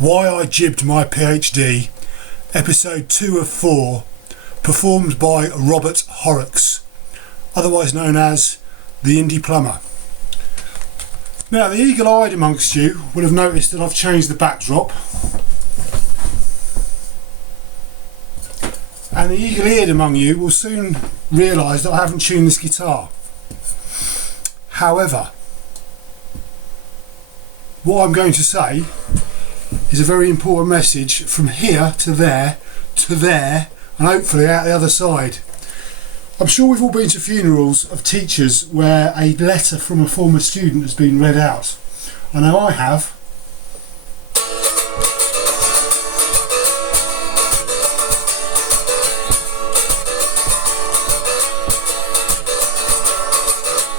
Why I Jibbed My PhD, episode 2 of 4, performed by Robert Horrocks, otherwise known as the Indie Plumber. Now, the eagle-eyed amongst you will have noticed that I've changed the backdrop, and the eagle-eared among you will soon realise that I haven't tuned this guitar. However, what I'm going to say is a very important message from here to there, and hopefully out the other side. I'm sure we've all been to funerals of teachers where a letter from a former student has been read out. I know I have.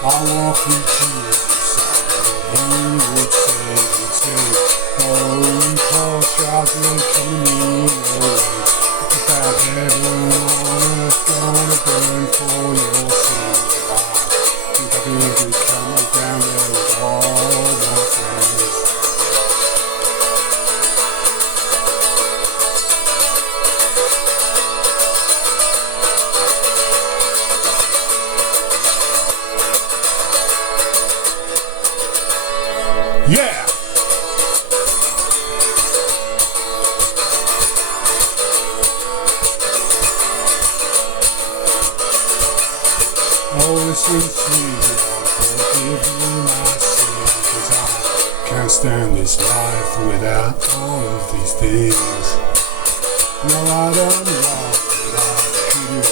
I walk with Jesus, and he would say, oh, Paul Charles coming me away. Without heaven on earth gonna burn for your sins. Think I've been good company down there with all my friends. Yeah! Oh, listen to me, forgive me my sins, 'cause I can't stand this life without all of these things. No, I don't walk, but I couldn't.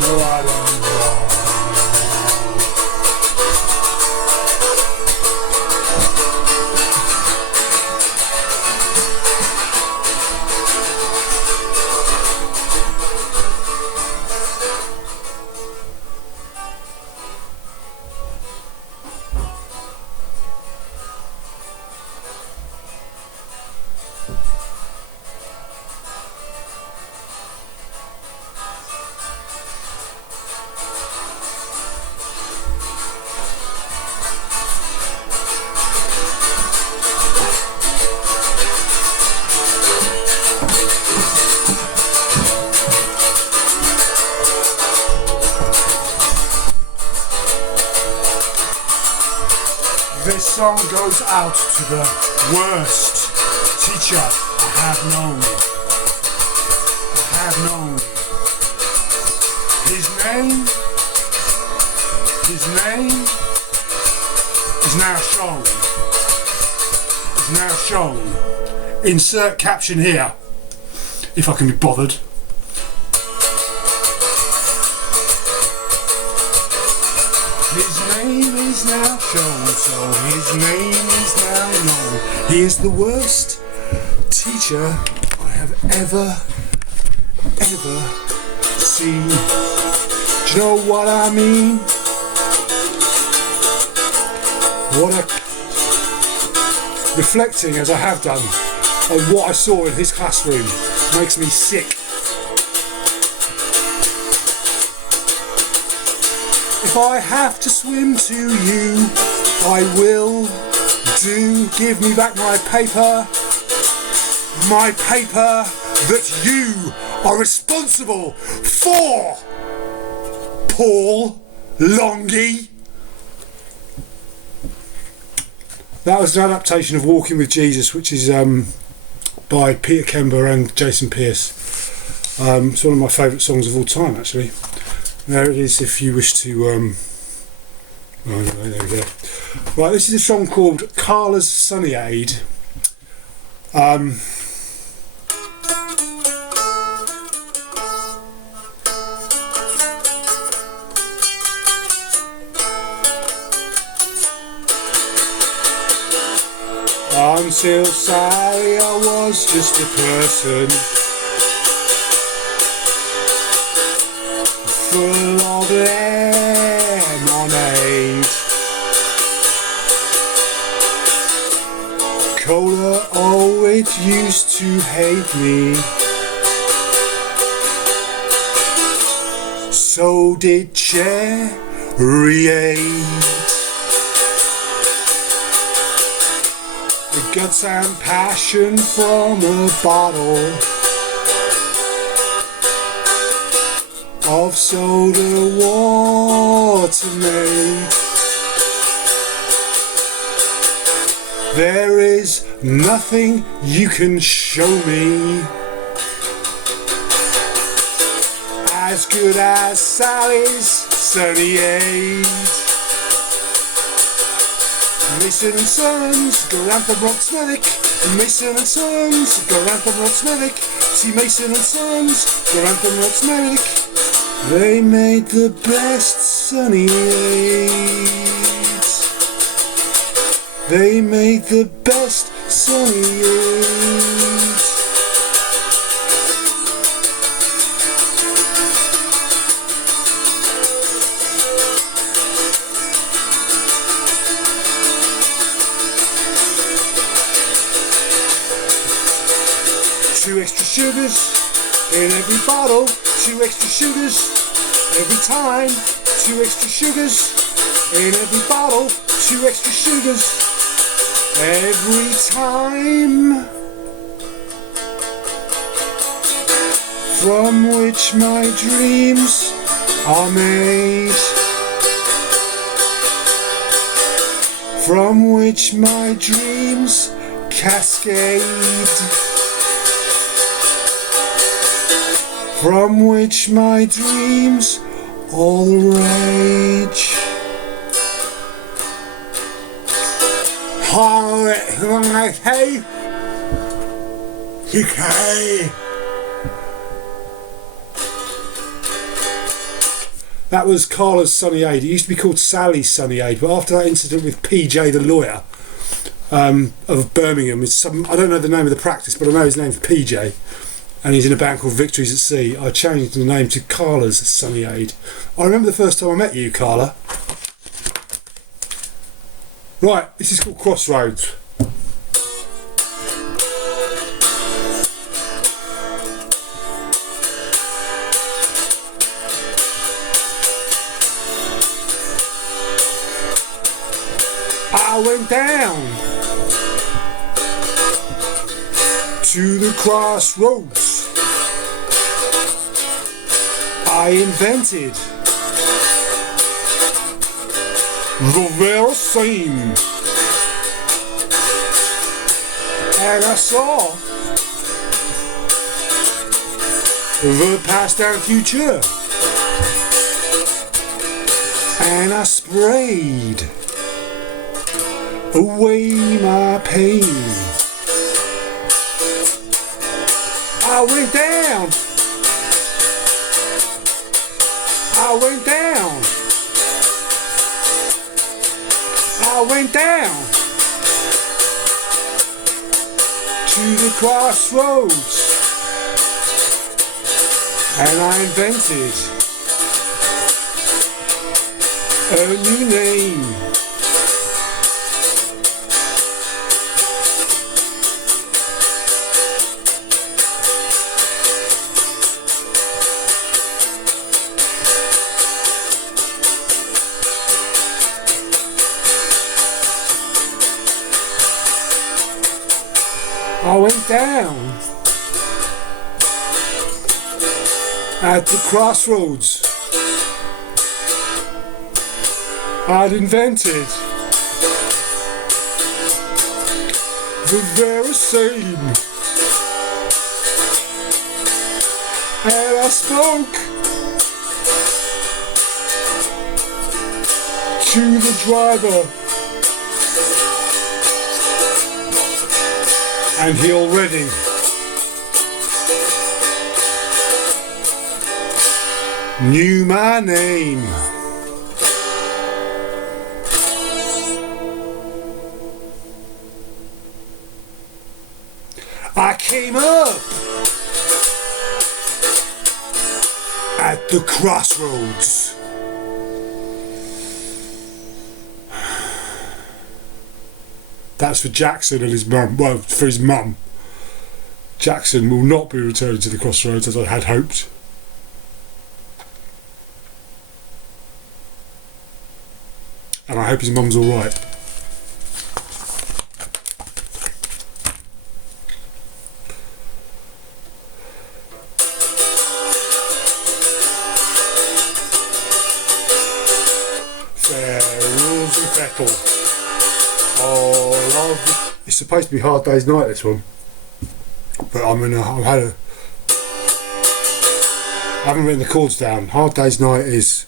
No, I don't walk. This song goes out to the worst teacher I have known. His name is now shown. Insert caption here, if I can be bothered. His name is now shown, so his name is now known. He is the worst teacher I have ever seen. Do you know what I mean? Reflecting as I have done on what I saw in his classroom makes me sick. If I have to swim to you, I will do. Give me back my paper that you are responsible for, Paul Longy. That was an adaptation of Walking with Jesus, which is by Peter Kember and Jason Pierce. It's one of my favourite songs of all time, actually. There it is if you wish to oh no, there we go. Right, this is a song called Carla's Sunny Aid. Until Sally I was just a person, full of lemonade. Cola, oh, it used to hate me. So did Cherry Aid. The guts and passion from a bottle of soda water made. There is nothing you can show me as good as Sally's Sunny Aid. Mason and Sons, Grantham Roxmedic. Mason and Sons, Grantham Roxmedic. See Mason and Sons, Grantham Roxmedic. They made the best Sunny Aids. They made the best Sunny Aids. Two extra sugars in every bottle, 2 extra sugars every time, 2 extra sugars in every bottle, 2 extra sugars every time, from which my dreams are made, from which my dreams cascade, from which my dreams all rage. Hey, that was Carla's Sunny Aid. It used to be called Sally's Sunny Aid, but after that incident with PJ the lawyer of Birmingham, I don't know the name of the practice, but I know his name's PJ. And he's in a band called Victories at Sea. I changed the name to Carla's Sunny Aid. I remember the first time I met you, Carla. Right, this is called Crossroads. I went down to the crossroads. I invented the very same, and I saw the past and future, and I sprayed away my pain. I went down, I went down, I went down to the crossroads, and I invented a new name. I went down at the crossroads. I'd invented the very same, and I spoke to the driver, and he already knew my name. I came up at the crossroads. That's for Jackson and his mum. Well, for his mum. Jackson will not be returning to the crossroads as I had hoped. And I hope his mum's alright. Fettle. Oh, it's supposed to be Hard Day's Night, this one, but I haven't written the chords down. Hard Day's Night is.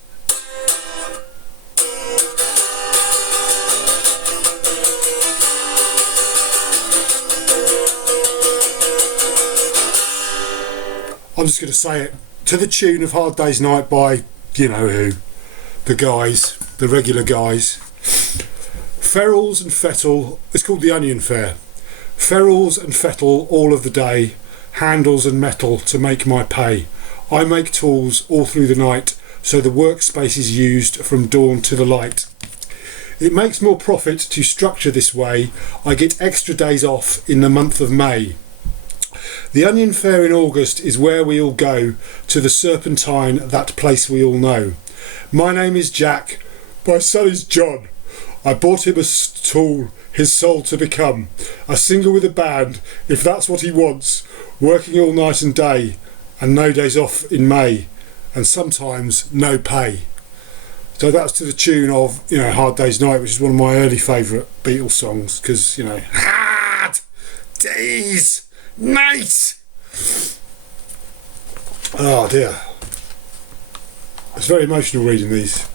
I'm just going to say it to the tune of Hard Day's Night by, you know who, the guys, the regular guys. Ferrles and Fettle, it's called the Onion Fair. Ferrles and Fettle all of the day, handles and metal to make my pay. I make tools all through the night, so the workspace is used from dawn to the light. It makes more profit to structure this way. I get extra days off in the month of May. The Onion Fair in August is where we all go, to the Serpentine, that place we all know. My name is Jack, my son is John. I bought him a tool, his soul to become a singer with a band, if that's what he wants, working all night and day, and no days off in May, and sometimes no pay. So that's to the tune of, you know, Hard Day's Night, which is one of my early favourite Beatles songs, because, you know, Hard Day's Night. Oh dear, it's very emotional reading these.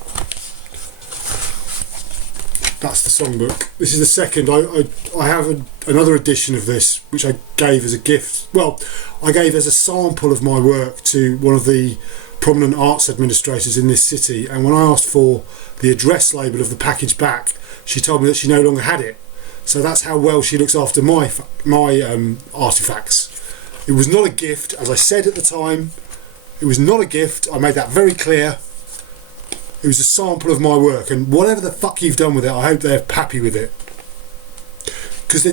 That's the songbook. This is the second. I have another edition of this, which I gave as a gift. Well, I gave as a sample of my work to one of the prominent arts administrators in this city, and when I asked for the address label of the package back, she told me that she no longer had it. So that's how well she looks after my artefacts. It was not a gift, as I said at the time. It was not a gift. I made that very clear. It was a sample of my work, and whatever the fuck you've done with it, I hope they're happy with it. Because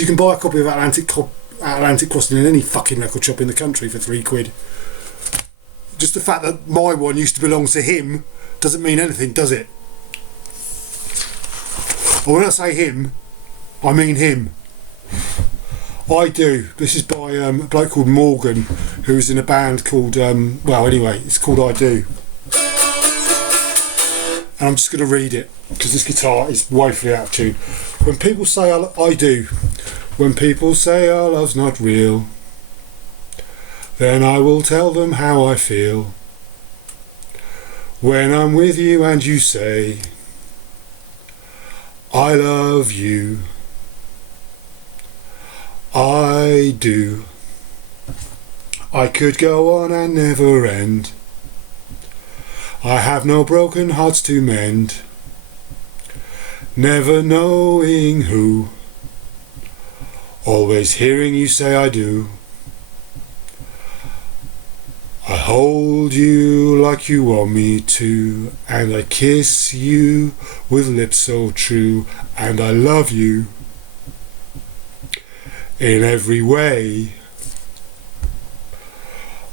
you can buy a copy of Atlantic Crossing in any fucking record shop in the country for £3. Just the fact that my one used to belong to him doesn't mean anything, does it? Or when I say him, I mean him. I Do. This is by a bloke called Morgan, who's in a band called, well anyway, it's called I Do. And I'm just going to read it, because this guitar is woefully out of tune. When people say I do, when people say our love's not real, then I will tell them how I feel. When I'm with you and you say, I love you, I do. I could go on and never end. I have no broken hearts to mend, never knowing who, always hearing you say I do. I hold you like you want me to, and I kiss you with lips so true, and I love you in every way,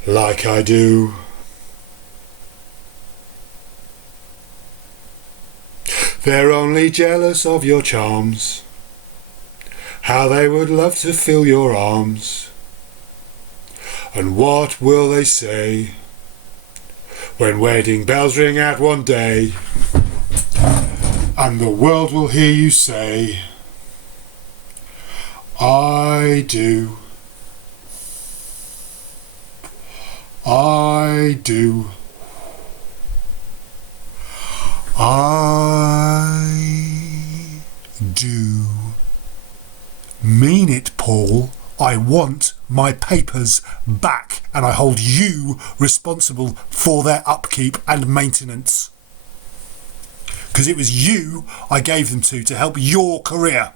like I do. They're only jealous of your charms, how they would love to fill your arms. And what will they say when wedding bells ring out one day, and the world will hear you say, I do, I do, I do. Mean it, Paul. I want my papers back, and I hold you responsible for their upkeep and maintenance. Because it was you I gave them to help your career.